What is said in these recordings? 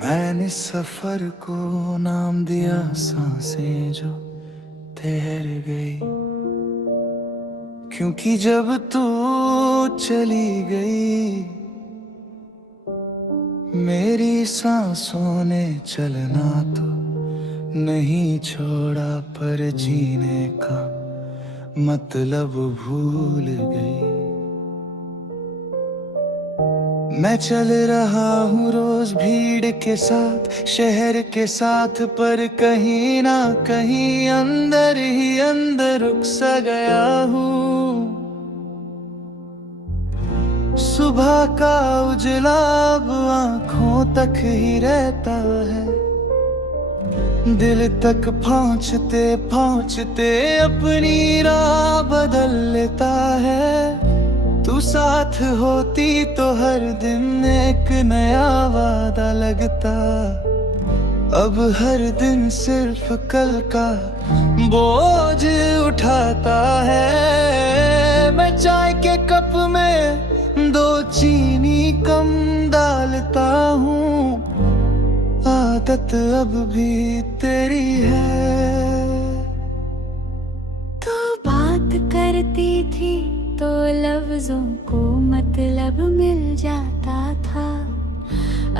मैंने सफर को नाम दिया सांसें जो ठहर गई, क्योंकि जब तू चली गई मेरी सांसों ने चलना तो नहीं छोड़ा, पर जीने का मतलब भूल गई। मैं चल रहा हूँ रोज भीड़ के साथ, शहर के साथ, पर कहीं ना कहीं अंदर ही अंदर रुक सा गया हूँ। सुबह का उजला अब आँखों तक ही रहता है, दिल तक पहुँचते पहुँचते अपनी राह बदल लेता है। तू साथ होती तो हर दिन एक नया वादा लगता, अब हर दिन सिर्फ कल का बोझ उठाता है। मैं चाय के कप में 2 चीनी कम डालता हूँ, आदत अब भी तेरी है। तू बात करती थी तो लफ्जों को मतलब मिल जाता था,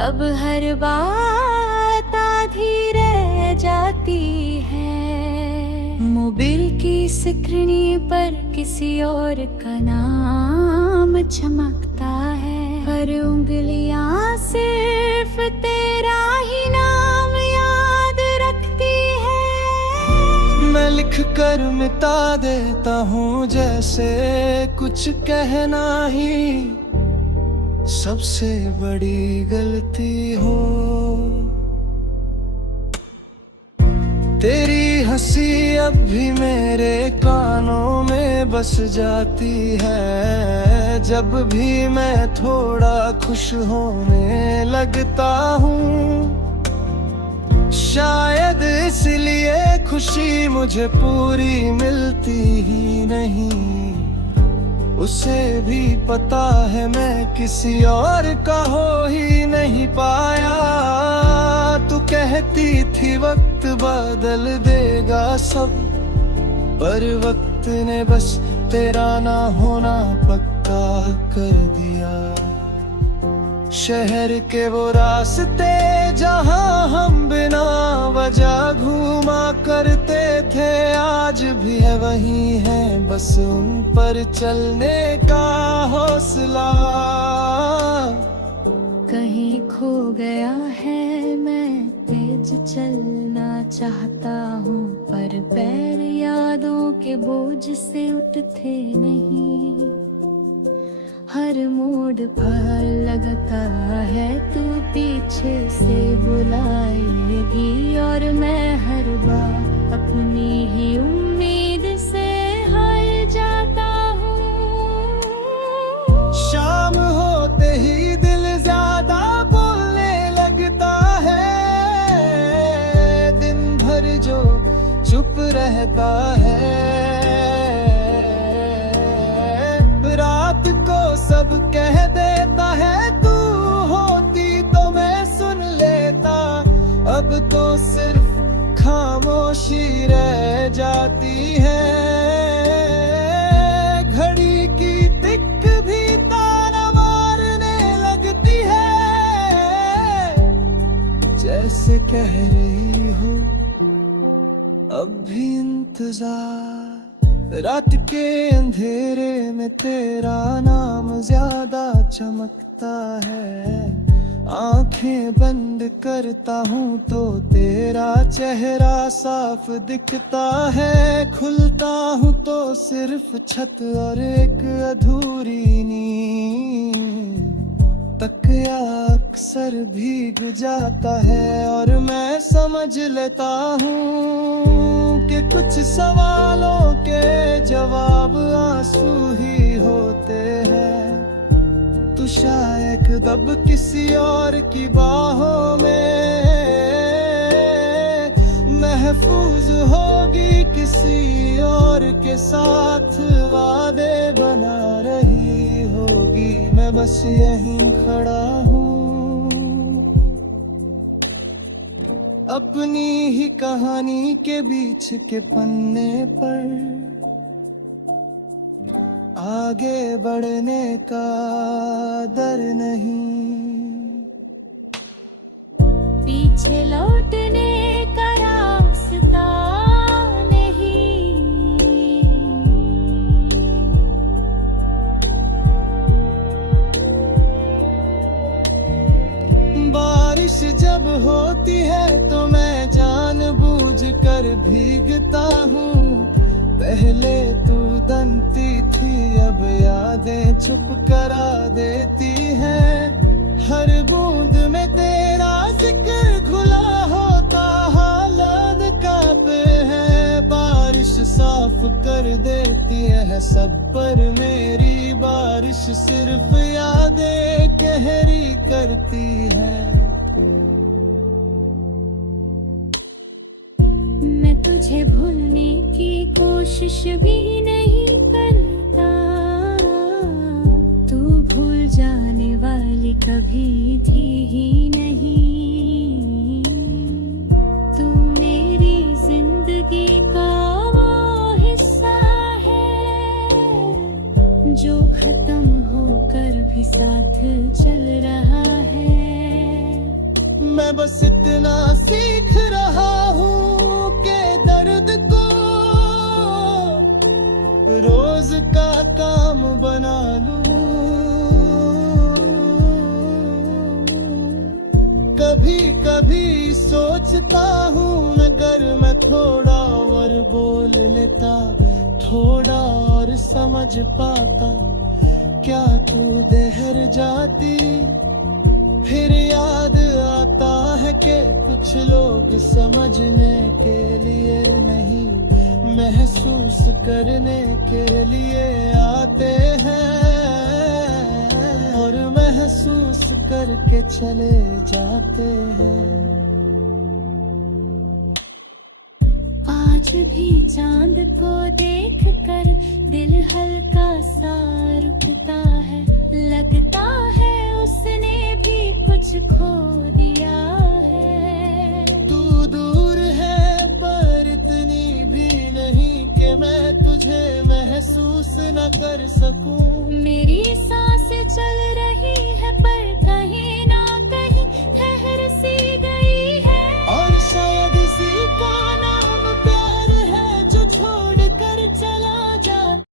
अब हर बात आधी रह जाती है। मोबाइल की स्क्रीन पर किसी और का नाम चमकता है, हर उंगलियां सिर्फ तेरा ही नाम याद रखती है। मैं लिख कर मिटा देता हूँ जैसे कुछ कहना ही सबसे बड़ी गलती हो। तेरी हंसी अब भी मेरे कानों में बस जाती है, जब भी मैं थोड़ा खुश होने लगता हूँ। शायद इसलिए खुशी मुझे पूरी मिलती ही नहीं, उसे भी पता है मैं किसी और का हो ही नहीं पाया। तू कहती थी वक्त बदल देगा सब, पर वक्त ने बस तेरा ना होना पक्का कर दिया। शहर के वो रास्ते जहाँ हम बिना वजह घूमा करते थे, आज भी है वही है, बस उन पर चलने का हौसला। कहीं खो गया है मैं तेज चलना चाहता हूँ, पर पैर यादों के बोझ से उठते नहीं। हर मोड़ पर लगता है तू पीछे से बुलाएगी, और मैं हर बार अपनी ही उम्मीद से हार जाता हूँ। शाम होते ही दिल ज्यादा बोलने लगता है, दिन भर जो चुप रहता है, रात को सब कह देता है तू होती तो मैं सुन लेता। अब तो सिर्फ खामोशी रह जाती है, घड़ी की टिक भी ताना मारने लगती है, जैसे कह रही हो अब भी इंतजार। रात के अंधेरे में तेरा नाम ज्यादा चमकता है, आंखें बंद करता हूँ तो तेरा चेहरा साफ दिखता है। खुलता हूँ तो सिर्फ छत और एक अधूरी नींद, तकिया अक्सर भीग जाता है, और मैं समझ लेता हूँ कि कुछ सवालों के जवाब आंसू ही होते हैं। तू शायद अब किसी और की बाहों में महफूज होगी किसी और के साथ, वादे बना रही होगी, मैं बस यहीं खड़ा हूँ अपनी ही कहानी के बीच के पन्ने पर, आगे बढ़ने का डर नहीं, पीछे लौटने का रास्ता नहीं। बारिश जब होती है तो मैं जानबूझकर भीगता हूँ, पहले तू दंती थी अब यादें चुप करा देती हैं, हर बूंद में तेरा जिक्र घुला होता, हालात कांपे हैं, बारिश साफ कर देती है सब पर, मेरी बारिश सिर्फ यादें गहरी करती है। मैं तुझे भूलने की कोशिश भी नहीं करता, तू भूल जाने वाली कभी थी ही नहीं, तू मेरी जिंदगी का वो हिस्सा है जो खत्म होकर भी साथ चल रहा है। मैं बस इतना सीख रहा हूँ कि दर्द को रोज का काम बना लूं, कभी कभी सोचता हूँ अगर मैं थोड़ा और बोल लेता, थोड़ा और समझ पाता, क्या तू देहर जाती। फिर याद आता है कि कुछ लोग समझने के लिए नहीं, महसूस करने के लिए आते हैं और महसूस करके चले जाते हैं। आज भी चांद को देखकर दिल हल्का सा रुकता है, लगता है उसने भी कुछ खो दिया है। तू दूर है पर इतनी भी नहीं कि मैं तुझे महसूस न कर सकूं, मेरी सांसें चल रही है पर कहीं